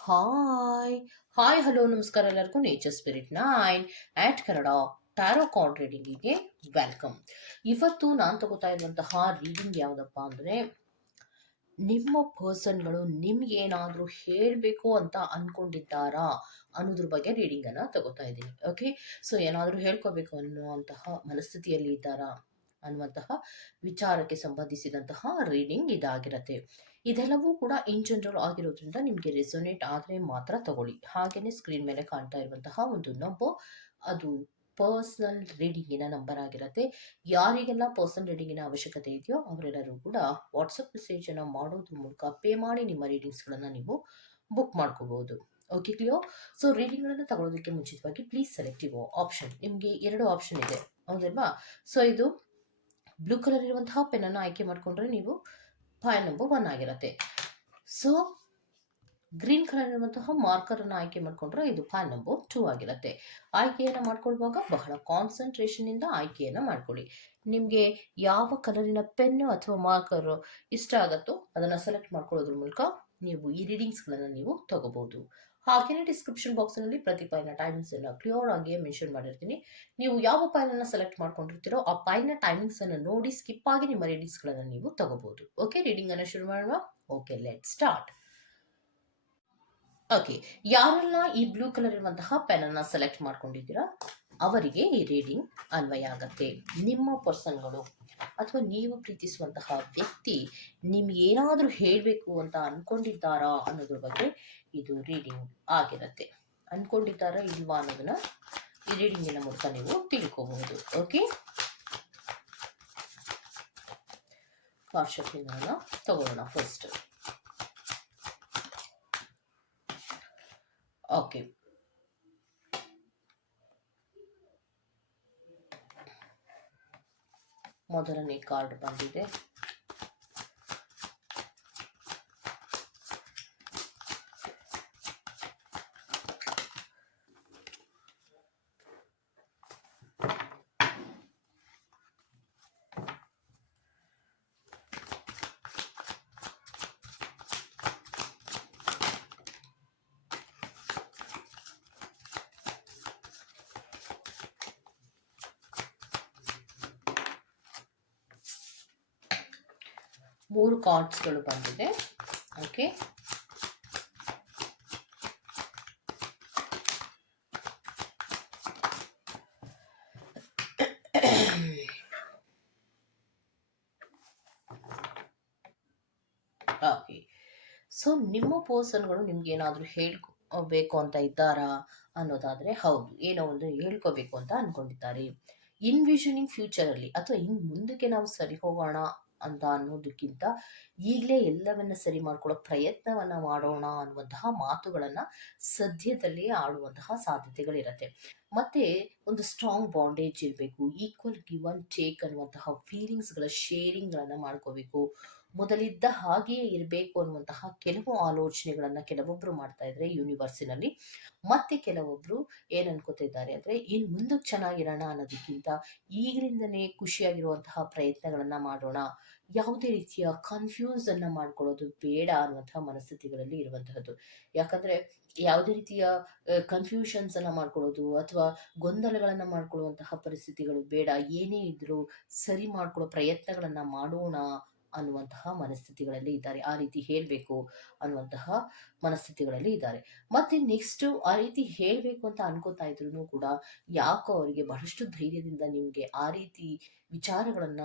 Hi hi hello ನಮಸ್ಕಾರ ಎಲ್ಲರಿಗೂ nature spirit nine eight Kannada tarot card ರೀಡಿಂಗಿಗೆ welcome ಇವತ್ತು ನಾನು ತಗೋತಾ ಇರುವಂತಹ ರೀಡಿಂಗ್ ಯಾವುದಪ್ಪ ಅಂದರೆ, ನಿಮ್ಮ ಪರ್ಸನ್ಗಳು ನಿಮ್ಗೇನಾದರೂ ಹೇಳಬೇಕು ಅಂತ ಅನ್ಕೊಂಡಿದ್ದಾರಾ ಅನ್ನೋದ್ರ ಬಗ್ಗೆ ರೀಡಿಂಗನ್ನು ತಗೋತಾ ಇದ್ದೀನಿ ಓಕೆ ಸೊ ಏನಾದರೂ ಹೇಳ್ಕೋಬೇಕು ಅನ್ನುವಂತಹ ಮನಸ್ಥಿತಿಯಲ್ಲಿ ಇದ್ದಾರಾ ಅನ್ನುವಂತಹ ವಿಚಾರಕ್ಕೆ ಸಂಬಂಧಿಸಿದಂತಹ ರೀಡಿಂಗ್ ಇದಾಗಿರುತ್ತೆ. ಇದೆಲ್ಲವೂ ಕೂಡ ಇನ್ ಜನರಲ್ ಆಗಿರೋದ್ರಿಂದ ನಿಮಗೆ ರೆಸೊನೇಟ್ ಆದರೆ ಮಾತ್ರ ತಗೊಳ್ಳಿ. ಹಾಗೆಯೇ ಸ್ಕ್ರೀನ್ ಮೇಲೆ ಕಾಣ್ತಾ ಇರುವಂತಹ ಒಂದು ನಂಬರ್ ಅದು ಪರ್ಸನಲ್ ರೀಡಿಂಗಿನ ನಂಬರ್ ಆಗಿರುತ್ತೆ. ಯಾರಿಗೆಲ್ಲ ಪರ್ಸನಲ್ ರೀಡಿಂಗಿನ ಅವಶ್ಯಕತೆ ಇದೆಯೋ ಅವರೆಲ್ಲರೂ ಕೂಡ ವಾಟ್ಸಪ್ ಮೆಸೇಜನ್ನು ಮಾಡೋದ್ರ ಮೂಲಕ ಪೇ ಮಾಡಿ ನಿಮ್ಮ ರೀಡಿಂಗ್ಸ್ಗಳನ್ನು ನೀವು ಬುಕ್ ಮಾಡ್ಕೋಬಹುದು ಓಕೆ ಕ್ಲಿಯೋ ಸೊ ರೀಡಿಂಗ್ಗಳನ್ನು ತಗೊಳ್ಳೋದಕ್ಕೆ ಮುಂಚಿತವಾಗಿ ಪ್ಲೀಸ್ ಸೆಲೆಕ್ಟಿವ್ ಆಪ್ಷನ್ ನಿಮಗೆ ಎರಡು ಆಪ್ಷನ್ ಇದೆ. ಹೌದಲ್ವಾ? ಸೊ ಇದು ಬ್ಲೂ ಕಲರ್ ಇರುವಂತಹ ಪೆನ್ನನ್ನು ಆಯ್ಕೆ ಮಾಡಿಕೊಂಡ್ರೆ ನೀವು ಫೈಲ್ ನಂಬರ್ ಒನ್ ಆಗಿರುತ್ತೆ. ಸೊ ಗ್ರೀನ್ ಕಲರ್ ಇರುವಂತಹ ಮಾರ್ಕರ್ ಅನ್ನು ಆಯ್ಕೆ ಮಾಡಿಕೊಂಡ್ರೆ ಇದು ಫೈಲ್ ನಂಬರ್ ಟೂ ಆಗಿರುತ್ತೆ. ಆಯ್ಕೆಯನ್ನು ಮಾಡ್ಕೊಳ್ಳುವಾಗ ಬಹಳ ಕಾನ್ಸಂಟ್ರೇಷನಿಂದ ಆಯ್ಕೆಯನ್ನು ಮಾಡ್ಕೊಳ್ಳಿ. ನಿಮಗೆ ಯಾವ ಕಲರಿನ ಪೆನ್ನು ಅಥವಾ ಮಾರ್ಕರ್ ಇಷ್ಟ ಆಗುತ್ತೋ ಅದನ್ನು ಸೆಲೆಕ್ಟ್ ಮಾಡ್ಕೊಳ್ಳೋದ್ರ ಮೂಲಕ ನೀವು ಈ ರೀಡಿಂಗ್ಸ್ಗಳನ್ನು ನೀವು ತಗೋಬಹುದು. ಹಾಗೆಯೇ ಡಿಸ್ಕ್ರಿಪ್ಷನ್ ಬಾಕ್ಸ್ನಲ್ಲಿ ಪ್ರತಿ ಟೈಮಿಂಗ್ಸ್ ಎಲ್ಲ ಕ್ಲಿಯರ್ ಆಗಿ ಮೆನ್ಷನ್ ಮಾಡಿರ್ತೀನಿ. ನೀವು ಯಾವ ಪಾಯಿನ ಸೆಲೆಕ್ಟ್ ಮಾಡ್ಕೊಂಡಿರ್ತೀರೋ ಆ ಪಾಯಿನ ಟೈಮಿಂಗ್ಸನ್ನು ನೋಡಿ ಸ್ಕಿಪ್ ಆಗಿ ನಿಮ್ಮ ರೀಡಿಂಗ್ಸ್ಗಳನ್ನು ನೀವು ತಗೋಬಹುದು ಓಕೆ ರೀಡಿಂಗ್ ಅನ್ನು ಶುರು ಮಾಡುವ ಓಕೆ ಲೆಟ್ ಸ್ಟಾರ್ಟ್ ಓಕೆ ಯಾರೆಲ್ಲ ಈ ಬ್ಲೂ ಕಲರ್ ಇರುವಂತಹ ಪೆನ್ ಅನ್ನ ಸೆಲೆಕ್ಟ್ ಮಾಡ್ಕೊಂಡಿದ್ದೀರಾ? ಅವರಿಗೆ ಈ ರೀಡಿಂಗ್ ಅನ್ವಯ ಆಗತ್ತೆ ನಿಮ್ಮ ಪರ್ಸನ್ಗಳು ಅಥವಾ ನೀವು ಪ್ರೀತಿಸುವಂತಹ ವ್ಯಕ್ತಿ ನಿಮ್ಗೆ ಏನಾದರೂ ಹೇಳಬೇಕು ಅಂತ ಅನ್ಕೊಂಡಿದ್ದಾರಾ ಅನ್ನೋದ್ರ ಬಗ್ಗೆ ಇದು ರೀಡಿಂಗ್ ಆಗಿರುತ್ತೆ. ಅನ್ಕೊಂಡಿದ್ದಾರ ಇಲ್ವಾ ಅನ್ನೋದನ್ನ ಈ ರೀಡಿಂಗಿನ ಮೂಲಕ ನೀವು ತಿಳ್ಕೋಬಹುದು. ಓಕೆ? ಕಾರ್ಶಕ್ತಿನ ತಗೋಣ ಫಸ್ಟ್ ಓಕೆ. ಮೊದಲನೇ ಕಾರ್ಡ್ ಬಂದಿದೆ ಮೂರು ಕಾರ್ಡ್ಸ್ಗಳು ಬಂದಿದೆ. ಓಕೆ ಓಕೆ ಸೊ ನಿಮ್ಮ ಪರ್ಸನ್ಗಳು ನಿಮ್ಗೆ ಏನಾದರೂ ಹೇಳ್ಕೋಬೇಕು ಅಂತ ಇದ್ದಾರಾ ಅನ್ನೋದಾದ್ರೆ ಹೌದು, ಏನೋ ಒಂದು ಹೇಳ್ಕೋಬೇಕು ಅಂತ ಅನ್ಕೊಂಡಿದ್ದಾರೆ. ಇನ್ವಿಷನಿಂಗ್ ಫ್ಯೂಚರಲ್ಲಿ ಅಥವಾ ಇನ್ ಮುಂದಕ್ಕೆ ನಾವು ಸರಿ ಹೋಗೋಣ ಅಂತ ಅನ್ನೋದಕ್ಕಿಂತ ಈಗಲೇ ಎಲ್ಲವನ್ನ ಸರಿ ಮಾಡ್ಕೊಳ್ಳೋ ಪ್ರಯತ್ನವನ್ನ ಮಾಡೋಣ ಅನ್ನುವಂತಹ ಮಾತುಗಳನ್ನ ಸದ್ಯದಲ್ಲಿ ಆಡುವಂತಹ ಸಾಧ್ಯತೆಗಳಿರತ್ತೆ. ಮತ್ತೆ ಒಂದು ಸ್ಟ್ರಾಂಗ್ ಬಾಂಡೇಜ್ ಇರಬೇಕು ಈಕ್ವಲ್ ಗಿವ್ ಅಂಡ್ ಟೇಕ್ ಅನ್ನುವಂತಹ ಫೀಲಿಂಗ್ಸ್ಗಳ ಶೇರಿಂಗ್ಗಳನ್ನ ಮಾಡ್ಕೋಬೇಕು. ಮೊದಲಿದ್ದ ಹಾಗೆಯೇ ಇರಬೇಕು ಅನ್ನುವಂತಹ ಕೆಲವು ಆಲೋಚನೆಗಳನ್ನ ಕೆಲವೊಬ್ರು ಮಾಡ್ತಾ ಇದ್ರೆ ಯೂನಿವರ್ಸಿನಲ್ಲಿ ಮತ್ತೆ ಕೆಲವೊಬ್ರು ಏನ್ ಅನ್ಕೋತಿದ್ದಾರೆ ಅಂದ್ರೆ ಇನ್ ಮುಂದಕ್ಕೆ ಚೆನ್ನಾಗಿರೋಣ ಅನ್ನೋದಕ್ಕಿಂತ ಈಗಲಿಂದನೇ ಖುಷಿಯಾಗಿರುವಂತಹ ಪ್ರಯತ್ನಗಳನ್ನ ಮಾಡೋಣ. ಯಾವುದೇ ರೀತಿಯ ಕನ್ಫ್ಯೂಸ್ ಅನ್ನ ಮಾಡ್ಕೊಳ್ಳೋದು ಬೇಡ ಅನ್ನುವಂತಹ ಮನಸ್ಥಿತಿಗಳಲ್ಲಿ ಇರುವಂತಹದ್ದು. ಯಾಕಂದ್ರೆ ಯಾವುದೇ ರೀತಿಯ ಕನ್ಫ್ಯೂಷನ್ಸ್ ಅನ್ನ ಮಾಡ್ಕೊಳ್ಳೋದು ಅಥವಾ ಗೊಂದಲಗಳನ್ನ ಮಾಡ್ಕೊಳ್ಳುವಂತಹ ಪರಿಸ್ಥಿತಿಗಳು ಬೇಡ. ಏನೇ ಇದ್ರೂ ಸರಿ ಮಾಡ್ಕೊಳ್ಳೋ ಪ್ರಯತ್ನಗಳನ್ನ ಮಾಡೋಣ ಅನ್ನುವಂತಹ ಮನಸ್ಥಿತಿಗಳಲ್ಲಿ ಇದ್ದಾರೆ. ಆ ರೀತಿ ಹೇಳಬೇಕು ಅನ್ನುವಂತಹ ಮನಸ್ಥಿತಿಗಳಲ್ಲಿ ಇದ್ದಾರೆ. ಮತ್ತೆ ನೆಕ್ಸ್ಟ್ ಆ ರೀತಿ ಹೇಳಬೇಕು ಅಂತ ಅನ್ಕೋತಾ ಇದ್ರು ಕೂಡ ಯಾಕೋ ಅವರಿಗೆ ಬಹಳಷ್ಟು ಧೈರ್ಯದಿಂದ ನಿಮಗೆ ಆ ರೀತಿ ವಿಚಾರಗಳನ್ನ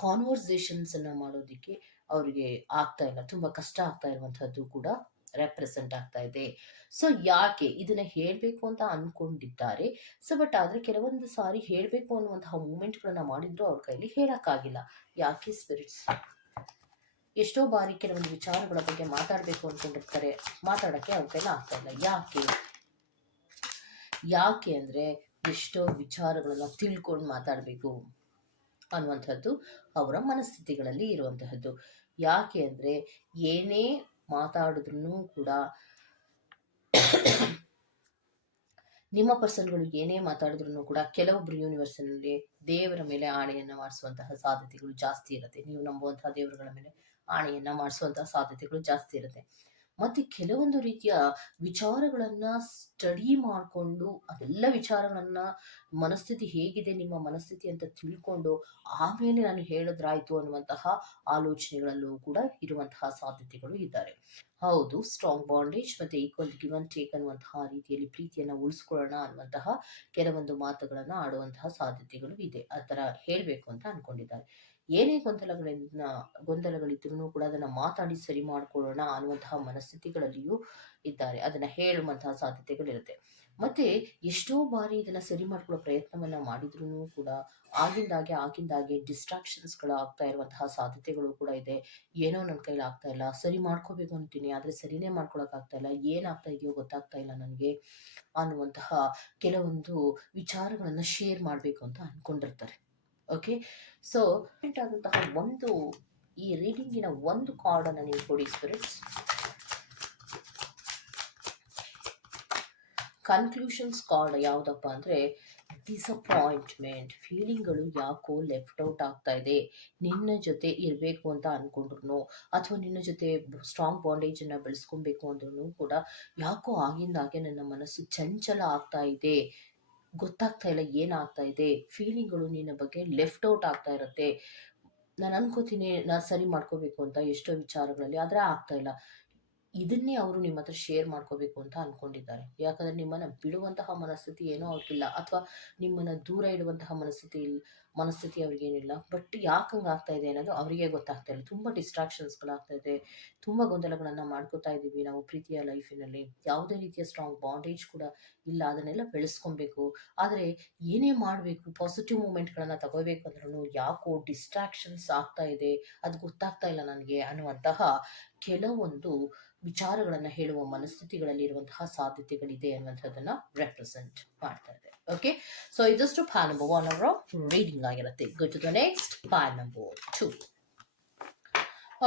ಕಾನ್ವರ್ಸೇಷನ್ಸ್ ಅನ್ನ ಮಾಡೋದಕ್ಕೆ ಅವರಿಗೆ ಆಗ್ತಾ ಇಲ್ಲ. ತುಂಬಾ ಕಷ್ಟ ಆಗ್ತಾ ಇರುವಂಥದ್ದು ಕೂಡ ರೆಪ್ರೆಸೆಂಟ್ ಆಗ್ತಾ ಇದೆ. ಸೊ ಯಾಕೆ ಇದನ್ನ ಹೇಳಬೇಕು ಅಂತ ಅನ್ಕೊಂಡಿದ್ದಾರೆ. ಸೊ ಬಟ್ ಆದ್ರೆ ಕೆಲವೊಂದು ಸಾರಿ ಹೇಳಬೇಕು ಅನ್ನುವಂತಹ ಮೂಮೆಂಟ್ಗಳನ್ನ ಮಾಡಿದ್ರು ಅವ್ರ ಕೈಲಿ ಹೇಳೋಕ್ಕಾಗಿಲ್ಲ. ಯಾಕೆ ಸ್ಪಿರಿಟ್ಸ್ ಎಷ್ಟೋ ಬಾರಿ ಕೆಲವೊಂದು ವಿಚಾರಗಳ ಬಗ್ಗೆ ಮಾತಾಡಬೇಕು ಅನ್ಕೊಂಡಿರ್ತಾರೆ. ಮಾತಾಡಕ್ಕೆ ಅವ್ರ ಕೈಲಿ ಆಗ್ತಾ ಇಲ್ಲ. ಯಾಕೆ? ಯಾಕೆ ಅಂದರೆ ಎಷ್ಟೋ ವಿಚಾರಗಳನ್ನ ತಿಳ್ಕೊಂಡು ಮಾತಾಡಬೇಕು. ಅನ್ನುವಂಥದ್ದು ಅವರ ಮನಸ್ಥಿತಿಗಳಲ್ಲಿ ಇರುವಂತಹದ್ದು. ಯಾಕೆ ಅಂದ್ರೆ ಏನೇ ಮಾತಾಡಿದ್ರು ಕೂಡ ನಿಮ್ಮ ಪರ್ಸನ್ಗಳು ಏನೇ ಮಾತಾಡಿದ್ರು ಕೂಡ ಕೆಲವೊಬ್ರು ಯೂನಿವರ್ಸ್ನಲ್ಲಿ ದೇವರ ಮೇಲೆ ಆಣೆಯನ್ನ ಮಾಡಿಸುವಂತಹ ಸಾಧ್ಯತೆಗಳು ಜಾಸ್ತಿ ಇರುತ್ತೆ. ನೀವು ನಂಬುವಂತಹ ದೇವರುಗಳ ಮೇಲೆ ಆಣೆಯನ್ನ ಮಾಡಿಸುವಂತಹ ಸಾಧ್ಯತೆಗಳು ಜಾಸ್ತಿ ಇರುತ್ತೆ. ಮತ್ತೆ ಕೆಲವೊಂದು ರೀತಿಯ ವಿಚಾರಗಳನ್ನ ಸ್ಟಡಿ ಮಾಡಿಕೊಂಡು ಅದೆಲ್ಲ ವಿಚಾರಗಳನ್ನ ಮನಸ್ಥಿತಿ ಹೇಗಿದೆ, ನಿಮ್ಮ ಮನಸ್ಥಿತಿ ಅಂತ ತಿಳ್ಕೊಂಡು ಆಮೇಲೆ ನಾನು ಹೇಳಿದ್ರಾಯ್ತು ಅನ್ನುವಂತಹ ಆಲೋಚನೆಗಳಲ್ಲೂ ಕೂಡ ಇರುವಂತಹ ಸಾಧ್ಯತೆಗಳು ಇದ್ದಾರೆ. ಹೌದು ಸ್ಟ್ರಾಂಗ್ ಬಾಂಡೇಜ್ ಮತ್ತೆ ಈಕ್ವಲ್ ಗಿವ್ ಅಂಡ್ ಟೇಕ್ ಅನ್ನುವಂತಹ ರೀತಿಯಲ್ಲಿ ಪ್ರೀತಿಯನ್ನ ಉಳಿಸ್ಕೊಳ್ಳೋಣ ಅನ್ನುವಂತಹ ಕೆಲವೊಂದು ಮಾತುಗಳನ್ನ ಆಡುವಂತಹ ಸಾಧ್ಯತೆಗಳು ಇದೆ. ಆ ತರ ಹೇಳಬೇಕು ಅಂತ ಅನ್ಕೊಂಡಿದ್ದಾರೆ. ಏನೇ ಗೊಂದಲಗಳಿಂದ ಗೊಂದಲಗಳಿದ್ರೂ ಕೂಡ ಅದನ್ನ ಮಾತಾಡಿ ಸರಿ ಮಾಡ್ಕೊಳ್ಳೋಣ ಅನ್ನುವಂತಹ ಮನಸ್ಥಿತಿಗಳಲ್ಲಿಯೂ ಇದ್ದಾರೆ. ಅದನ್ನ ಹೇಳುವಂತಹ ಸಾಧ್ಯತೆಗಳಿರುತ್ತೆ. ಮತ್ತೆ ಎಷ್ಟೋ ಬಾರಿ ಇದನ್ನ ಸರಿ ಮಾಡ್ಕೊಳ್ಳೋ ಪ್ರಯತ್ನವನ್ನ ಮಾಡಿದ್ರು ಕೂಡ ಆಗಿಂದಾಗೆ ಆಗಿಂದಾಗೆ ಡಿಸ್ಟ್ರಾಕ್ಷನ್ಸ್ಗಳು ಆಗ್ತಾ ಇರುವಂತಹ ಸಾಧ್ಯತೆಗಳು ಕೂಡ ಇದೆ. ಏನೋ ನನ್ನ ಕೈಲಿ ಆಗ್ತಾ ಇಲ್ಲ, ಸರಿ ಮಾಡ್ಕೋಬೇಕು ಅಂತೀನಿ, ಆದ್ರೆ ಸರಿನೇ ಮಾಡ್ಕೊಳಕ್ ಆಗ್ತಾ ಇಲ್ಲ ಏನಾಗ್ತಾ ಇದೆಯೋ ಗೊತ್ತಾಗ್ತಾ ಇಲ್ಲ ನನಗೆ ಅನ್ನುವಂತಹ ಕೆಲವೊಂದು ವಿಚಾರಗಳನ್ನ ಶೇರ್ ಮಾಡಬೇಕು ಅಂತ ಅನ್ಕೊಂಡಿರ್ತಾರೆ. ಓಕೆ ಸೊ ಆದಂತಹ ಒಂದು ಈ ರೀಡಿಂಗಿನ ಒಂದು ಕಾರ್ಡ್ ಅನ್ನ ನೀವು ಕೊಡಿ ಸ್ಪಿರಿಟ್ಸ್ ಕನ್ಕ್ಲೂಷನ್ಸ್ ಕಾರ್ಡ್ ಯಾವುದಪ್ಪ ಅಂದ್ರೆ ಡಿಸಪಾಯಿಂಟ್ಮೆಂಟ್ ಫೀಲಿಂಗ್ಗಳು ಯಾಕೋ ಲೆಫ್ಟ್ ಔಟ್ ಆಗ್ತಾ ಇದೆ. ನಿನ್ನ ಜೊತೆ ಇರಬೇಕು ಅಂತ ಅನ್ಕೊಂಡ್ರು ಅಥವಾ ನಿನ್ನ ಜೊತೆ ಸ್ಟ್ರಾಂಗ್ ಬಾಂಡೇಜನ್ನು ಬೆಳೆಸ್ಕೊಬೇಕು ಅಂದ್ರೂ ಕೂಡ ಯಾಕೋ ಆಗಿಂದಾಗೆ ನನ್ನ ಮನಸ್ಸು ಚಂಚಲ ಆಗ್ತಾ ಇದೆ. ಗೊತ್ತಾಗ್ತಾ ಇಲ್ಲ ಏನಾಗ್ತಾ ಇದೆ? ಫೀಲಿಂಗ್ಗಳು ನಿನ್ನ ಬಗ್ಗೆ ಲೆಫ್ಟ್ ಔಟ್ ಆಗ್ತಾ ಇರುತ್ತೆ. ನಾನು ಅನ್ಕೋತೀನಿ, ನಾನು ಸರಿ ಮಾಡ್ಕೋಬೇಕು ಅಂತ ಎಷ್ಟೋ ವಿಚಾರಗಳಲ್ಲಿ, ಆದರೆ ಆಗ್ತಾ ಇಲ್ಲ. ಇದನ್ನೇ ಅವರು ನಿಮ್ಮ ಹತ್ರ ಶೇರ್ ಮಾಡ್ಕೋಬೇಕು ಅಂತ ಅನ್ಕೊಂಡಿದ್ದಾರೆ. ಯಾಕಂದ್ರೆ ನಿಮ್ಮನ್ನ ಬಿಡುವಂತಹ ಮನಸ್ಥಿತಿ ಏನೋ ಅವ್ರಿಗಿಲ್ಲ ಅಥವಾ ನಿಮ್ಮನ್ನ ದೂರ ಇಡುವಂತಹ ಮನಸ್ಥಿತಿ ಇಲ್ ಮನಸ್ಥಿತಿ ಅವ್ರಿಗೇನಿಲ್ಲ ಬಟ್ ಯಾಕೆ ಹಂಗೆ ಆಗ್ತಾ ಇದೆ ಅನ್ನೋದು ಅವರಿಗೆ ಗೊತ್ತಾಗ್ತಾ ಇಲ್ಲ. ತುಂಬ ಡಿಸ್ಟ್ರಾಕ್ಷನ್ಸ್ಗಳಾಗ್ತಾ ಇದೆ. ತುಂಬ ಗೊಂದಲಗಳನ್ನು ಮಾಡ್ಕೋತಾ ಇದ್ದೀವಿ ನಾವು ಪ್ರೀತಿಯ ಲೈಫಿನಲ್ಲಿ ಯಾವುದೇ ರೀತಿಯ ಸ್ಟ್ರಾಂಗ್ ಬಾಂಡೇಜ್ ಕೂಡ ಇಲ್ಲ. ಅದನ್ನೆಲ್ಲ ಬೆಳೆಸ್ಕೊಬೇಕು. ಆದರೆ ಏನೇ ಮಾಡಬೇಕು ಪಾಸಿಟಿವ್ ಮೂಮೆಂಟ್ಗಳನ್ನು ತಗೋಬೇಕು ಅಂದ್ರೂ ಯಾಕೋ ಡಿಸ್ಟ್ರಾಕ್ಷನ್ಸ್ ಆಗ್ತಾ ಇದೆ. ಅದು ಗೊತ್ತಾಗ್ತಾ ಇಲ್ಲ ನನಗೆ ಅನ್ನುವಂತಹ ಕೆಲವೊಂದು ವಿಚಾರಗಳನ್ನು ಹೇಳುವ ಮನಸ್ಥಿತಿಗಳಲ್ಲಿ ಇರುವಂತಹ ಸಾಧ್ಯತೆಗಳಿದೆ ಅನ್ನುವಂಥದ್ದನ್ನು ರೆಪ್ರೆಸೆಂಟ್ ಮಾಡ್ತಾ ಓಕೆ ಸೊ ಇದಷ್ಟು ಪಾರ್ಟ್ ನಂಬರ್ ಒನ್ ಅವರ ರೀಡಿಂಗ್ ಆಗಿರುತ್ತೆ. Go to the next part number two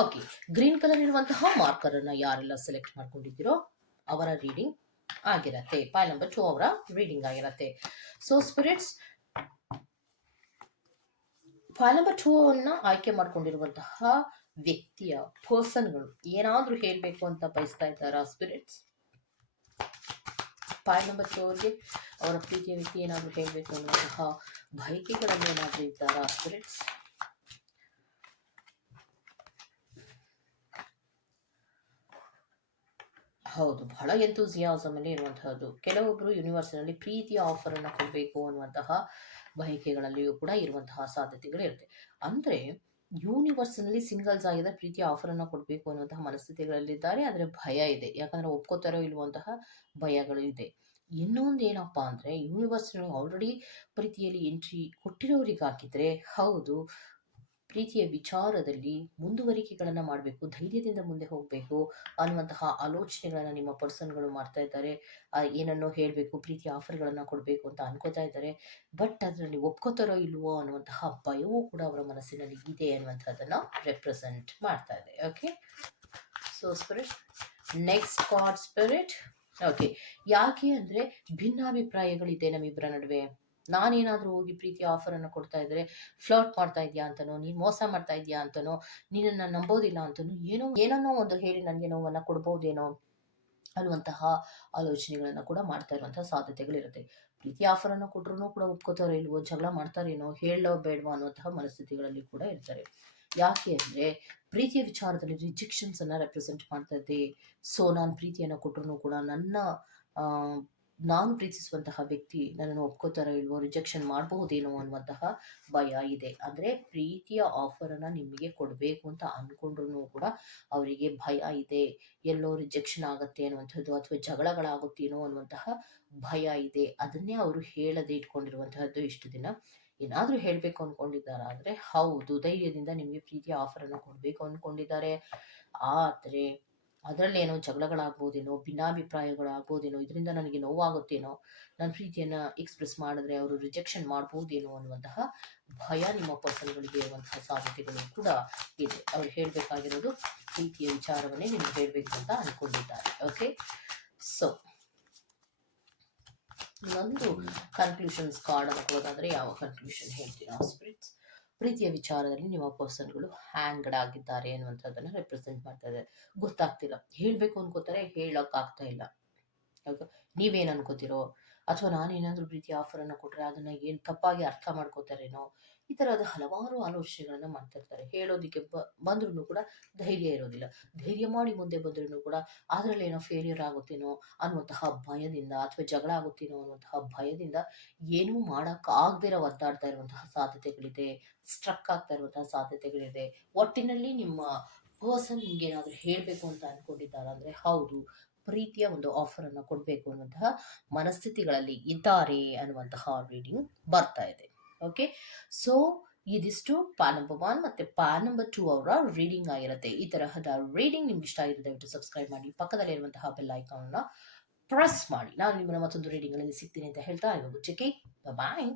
okay green colour ಇರುವಂತಹ ಮಾರ್ಕರ್ ಅನ್ನ ಯಾರೆಲ್ಲ ಸೆಲೆಕ್ಟ್ ಮಾಡ್ಕೊಂಡಿದ್ದೀರೋ ಅವರ ರೀಡಿಂಗ್ ಆಗಿರತ್ತೆ. ಪಾಯ್ ನಂಬರ್ ಟೂ ಅವರ ರೀಡಿಂಗ್ ಆಗಿರತ್ತೆ. So spirits file number two ಅನ್ನ ಆಯ್ಕೆ ಮಾಡ್ಕೊಂಡಿರುವಂತಹ ವ್ಯಕ್ತಿಯ ಪರ್ಸನ್ಗಳು ಏನಾದ್ರೂ ಹೇಳ್ಬೇಕು ಅಂತ ಬಯಸ್ತಾ ಇದ್ದಾರಾ ಸ್ಪಿರಿಟ್ಸ್ ಪಾಯ್ ನಂಬರ್ ಅವ್ರಿಗೆ ಅವರ ಪ್ರೀತಿಯ ವ್ಯಕ್ತಿ ಏನಾದರೂ ಹೇಳಬೇಕು ಅನ್ನುವಂತಹ ಬಯಕೆಗಳಲ್ಲಿ ಏನಾದರೂ ಇದ್ದಾರಾ? ಸ್ಪಿರಿಟ್ಸ್ ಹೌದು, ಬಹಳ ಎಂತೂಸಿಯಾಸಮ್ ಅಲ್ಲಿ ಇರುವಂತಹದ್ದು. ಕೆಲವೊಬ್ರು ಯೂನಿವರ್ಸಿನಲ್ಲಿ ಪ್ರೀತಿಯ ಆಫರ್ ಅನ್ನು ಕೊಡಬೇಕು ಅನ್ನುವಂತಹ ಬಯಕೆಗಳಲ್ಲಿಯೂ ಕೂಡ ಇರುವಂತಹ ಸಾಧ್ಯತೆಗಳು ಇರುತ್ತೆ. ಅಂದ್ರೆ ಯೂನಿವರ್ಸ್ನಲ್ಲಿ ಸಿಂಗಲ್ಸ್ ಆಗಿದೆ ಪ್ರೀತಿಯ ಆಫರ್ ಅನ್ನ ಕೊಡಬೇಕು ಅನ್ನುವಂತಹ ಮನಸ್ಥಿತಿಗಳಲ್ಲಿದ್ದಾರೆ. ಆದ್ರೆ ಭಯ ಇದೆ. ಯಾಕಂದ್ರೆ ಒಪ್ಕೋತಾರೋ ಇಲ್ವಂತಹ ಭಯಗಳು ಇದೆ. ಇನ್ನೊಂದು ಏನಪ್ಪಾ ಅಂದ್ರೆ ಯೂನಿವರ್ಸ್ನಲ್ಲಿ ಆಲ್ರೆಡಿ ಪ್ರೀತಿಯಲ್ಲಿ ಎಂಟ್ರಿ ಕೊಟ್ಟಿರೋರಿಗೆ ಹಾಕಿದ್ರೆ ಹೌದು ಪ್ರೀತಿಯ ವಿಚಾರದಲ್ಲಿ ಮುಂದುವರಿಕೆಗಳನ್ನು ಮಾಡಬೇಕು, ಧೈರ್ಯದಿಂದ ಮುಂದೆ ಹೋಗಬೇಕು ಅನ್ನುವಂತಹ ಆಲೋಚನೆಗಳನ್ನು ನಿಮ್ಮ ಪರ್ಸನ್ಗಳು ಮಾಡ್ತಾ ಇದ್ದಾರೆ. ಏನನ್ನೋ ಹೇಳಬೇಕು, ಪ್ರೀತಿಯ ಆಫರ್ಗಳನ್ನು ಕೊಡಬೇಕು ಅಂತ ಅನ್ಕೋತಾ ಇದ್ದಾರೆ. ಬಟ್ ಅದರಲ್ಲಿ ಒಪ್ಕೋತಾರೋ ಇಲ್ವೋ ಅನ್ನುವಂತಹ ಭಯವೂ ಕೂಡ ಅವರ ಮನಸ್ಸಿನಲ್ಲಿ ಇದೆ ಅನ್ನುವಂಥದ್ದನ್ನು ರೆಪ್ರೆಸೆಂಟ್ ಮಾಡ್ತಾ ಇದೆ. Okay so spirit next card spirit okay ಯಾಕೆ ಅಂದರೆ ಭಿನ್ನಾಭಿಪ್ರಾಯಗಳಿದೆ ನಮ್ಮಿಬ್ಬರ ನಡುವೆ? ನಾನೇನಾದ್ರೂ ಹೋಗಿ ಪ್ರೀತಿ ಆಫರನ್ನು ಕೊಡ್ತಾ ಇದ್ರೆ, ಫ್ಲರ್ಟ್ ಮಾಡ್ತಾ ಇದೆಯಾ ಅಂತನೋ, ನೀನು ಮೋಸ ಮಾಡ್ತಾ ಇದೆಯಾ ಅಂತನೋ ನೀನನ್ನು ನಂಬೋದಿಲ್ಲ ಅಂತನೋ, ಏನೋ, ಏನನ್ನೋ ಒಂದು ಹೇಳಿ ನನಗೆ ನೋವನ್ನು ಕೊಡ್ಬೋದೇನೋ ಅನ್ನುವಂತಹ ಆಲೋಚನೆಗಳನ್ನು ಕೂಡ ಮಾಡ್ತಾ ಇರುವಂತಹ ಸಾಧ್ಯತೆಗಳಿರುತ್ತೆ. ಪ್ರೀತಿ ಆಫರನ್ನು ಕೊಟ್ಟರು ಕೂಡ ಒಪ್ಕೋತಾರೋ ಇಲ್ವೋ, ಜಗಳ ಮಾಡ್ತಾರೇನೋ, ಹೇಳೋ ಬೇಡವೋ ಅನ್ನುವಂತಹ ಮನಸ್ಥಿತಿಗಳಲ್ಲಿ ಕೂಡ ಇರ್ತಾರೆ. ಯಾಕೆ ಅಂದರೆ, ಪ್ರೀತಿಯ ವಿಚಾರದಲ್ಲಿ ರಿಜೆಕ್ಷನ್ಸ್ ಅನ್ನ ರೆಪ್ರೆಸೆಂಟ್ ಮಾಡ್ತಾ ಇದ್ದೆ. ಸೊ ನಾನು ಪ್ರೀತಿಯನ್ನು ಕೊಟ್ಟರು ಕೂಡ ನನ್ನ ನಾನು ಪ್ರೀತಿಸುವಂತಹ ವ್ಯಕ್ತಿ ನನ್ನನ್ನು ಒಪ್ಕೋತಾರೋ ಇಲ್ವೋ ರಿಜೆಕ್ಷನ್ ಮಾಡಬಹುದೇನೋ ಅನ್ನುವಂತಹ ಭಯ ಇದೆ. ಅಂದ್ರೆ ಪ್ರೀತಿಯ ಆಫರ್ ಅನ್ನ ನಿಮಗೆ ಕೊಡಬೇಕು ಅಂತ ಅನ್ಕೊಂಡ್ರು ಕೂಡ ಅವರಿಗೆ ಭಯ ಇದೆ. ಎಲ್ಲೋ ರಿಜೆಕ್ಷನ್ ಆಗುತ್ತೆ ಅನ್ನುವಂಥದ್ದು ಅಥವಾ ಜಗಳಗಳಾಗುತ್ತೇನೋ ಅನ್ನುವಂತಹ ಭಯ ಇದೆ. ಅದನ್ನೇ ಅವರು ಹೇಳದೆ ಇಟ್ಕೊಂಡಿರುವಂತಹದ್ದು ಇಷ್ಟು ದಿನ. ಏನಾದರೂ ಹೇಳಬೇಕು ಅಂದ್ಕೊಂಡಿದ್ದಾರೆ ಅಂದರೆ, ಹೌದು, ಧೈರ್ಯದಿಂದ ನಿಮಗೆ ಪ್ರೀತಿಯ ಆಫರ್ ಕೊಡಬೇಕು ಅಂದ್ಕೊಂಡಿದ್ದಾರೆ ಆದ್ರೆ ಅದರಲ್ಲಿ ಏನೋ ಜಗಳಗಳಾಗ್ಬೋದೇನೋ ಭಿನ್ನಾಭಿಪ್ರಾಯಗಳಾಗ್ಬೋದೇನೋ ಇದರಿಂದ ನನಗೆ ನೋವಾಗುತ್ತೇನೋ ನನ್ನ ಪ್ರೀತಿಯನ್ನು ಎಕ್ಸ್ಪ್ರೆಸ್ ಮಾಡಿದ್ರೆ ಅವರು ರಿಜೆಕ್ಷನ್ ಮಾಡ್ಬೋದೇನೋ ಅನ್ನುವಂತಹ ಭಯ ನಿಮ್ಮ ಪರ್ಸನ್ಗಳಿಗೆ ಇರುವಂತಹ ಸಾಧ್ಯತೆಗಳು ಕೂಡ ಇದೆ. ಅವ್ರು ಹೇಳಬೇಕಾಗಿರೋದು ಪ್ರೀತಿಯ ವಿಚಾರವನ್ನೇ ನಿಮ್ಗೆ ಹೇಳಬೇಕು ಅಂತ ಅಂದ್ಕೊಂಡಿದ್ದಾರೆ ಓಕೆ ಸೊ ನಂದು ಕನ್ಕ್ಲೂಷನ್ಸ್ ಕಾರ್ಡ್ ಅನ್ಕೋದಾದ್ರೆ ಯಾವ ಕನ್ಕ್ಲೂಷನ್ ಹೇಳ್ತೀರಾ ಸ್ಪಿರಿಟ್ಸ್ ಪ್ರೀತಿಯ ವಿಚಾರದಲ್ಲಿ ನಿಮ್ಮ ಪರ್ಸನ್ಗಳು ಹ್ಯಾಂಗ್ಡ್ ಆಗಿದ್ದಾರೆ ಅನ್ನುವಂಥದ್ದನ್ನು ರೆಪ್ರೆಸೆಂಟ್ ಮಾಡ್ತಾ ಇದೆ ಗೊತ್ತಾಗ್ತಿಲ್ಲ. ಹೇಳಬೇಕು ಅನ್ಕೋತಾರೆ, ಹೇಳೋಕ್ಕಾಗ್ತಾ ಇಲ್ಲ. ನೀವೇನು ಅನ್ಕೋತಿರೋ? ಅಥವಾ ನಾನೇನಾದರೂ ಪ್ರೀತಿ ಆಫರನ್ನು ಕೊಟ್ಟರೆ ಅದನ್ನು ಏನು ತಪ್ಪಾಗಿ ಅರ್ಥ ಮಾಡ್ಕೋತಾರೇನೋ? ಈ ಥರದ ಹಲವಾರು ಆಲೋಚನೆಗಳನ್ನು ಮಾಡ್ತಿರ್ತಾರೆ ಹೇಳೋದಕ್ಕೆ ಬಂದ್ರೂ ಕೂಡ ಧೈರ್ಯ ಇರೋದಿಲ್ಲ. ಧೈರ್ಯ ಮಾಡಿ ಮುಂದೆ ಬಂದ್ರೂ ಕೂಡ ಅದರಲ್ಲಿ ಏನೋ ಫೇಲ್ಯೂರ್ ಆಗುತ್ತೇನೋ ಅನ್ನುವಂತಹ ಭಯದಿಂದ ಅಥವಾ ಜಗಳ ಆಗುತ್ತೇನೋ ಅನ್ನುವಂತಹ ಭಯದಿಂದ ಏನೂ ಮಾಡೋಕ್ಕಾಗದಿರೋ ಒದ್ದಾಡ್ತಾ ಇರುವಂತಹ ಸಾಧ್ಯತೆಗಳಿದೆ. ಸ್ಟ್ರಕ್ ಆಗ್ತಾ ಇರುವಂತಹ ಸಾಧ್ಯತೆಗಳಿದೆ. ಒಟ್ಟಿನಲ್ಲಿ ನಿಮ್ಮ ಪರ್ಸನ್ ನಿಮ್ಗೇನಾದರೂ ಹೇಳಬೇಕು ಅಂತ ಅಂದ್ಕೊಂಡಿದ್ದಾರೆ ಅಂದರೆ ಹೌದು, ಪ್ರೀತಿಯ ಒಂದು ಆಫರ್ ಅನ್ನು ಕೊಡಬೇಕು ಅನ್ನುವಂತಹ ಮನಸ್ಥಿತಿಗಳಲ್ಲಿ ಇದ್ದಾರೆ ಅನ್ನುವಂತಹ ರೀಡಿಂಗ್ ಬರ್ತಾ ಇದೆ. ಓಕೆ ಸೊ ಇದಿಷ್ಟು ಪಾ ನಂಬರ್ ಒನ್ ಮತ್ತೆ ಪಾ ನಂಬರ್ ಟೂ ಅವರ ರೀಡಿಂಗ್ ಆಗಿರುತ್ತೆ. ಈ ತರಹದ ರೀಡಿಂಗ್ ನಿಮ್ಗೆ ಇಷ್ಟ ಆಗಿದೆ ದಯವಿಟ್ಟು ಸಬ್ಸ್ಕ್ರೈಬ್ ಮಾಡಿ. ಪಕ್ಕದಲ್ಲಿ ಇರುವಂತಹ ಬೆಲ್ ಐಕಾನ್ನ ಪ್ರೆಸ್ ಮಾಡಿ. ನಾನು ನಿಮ್ಮನ್ನ ಮತ್ತೊಂದು ರೀಡಿಂಗ್ಗಳಲ್ಲಿ ಸಿಗ್ತೀನಿ ಅಂತ ಹೇಳ್ತಾ ಇವಾಗ ಬಾಯ್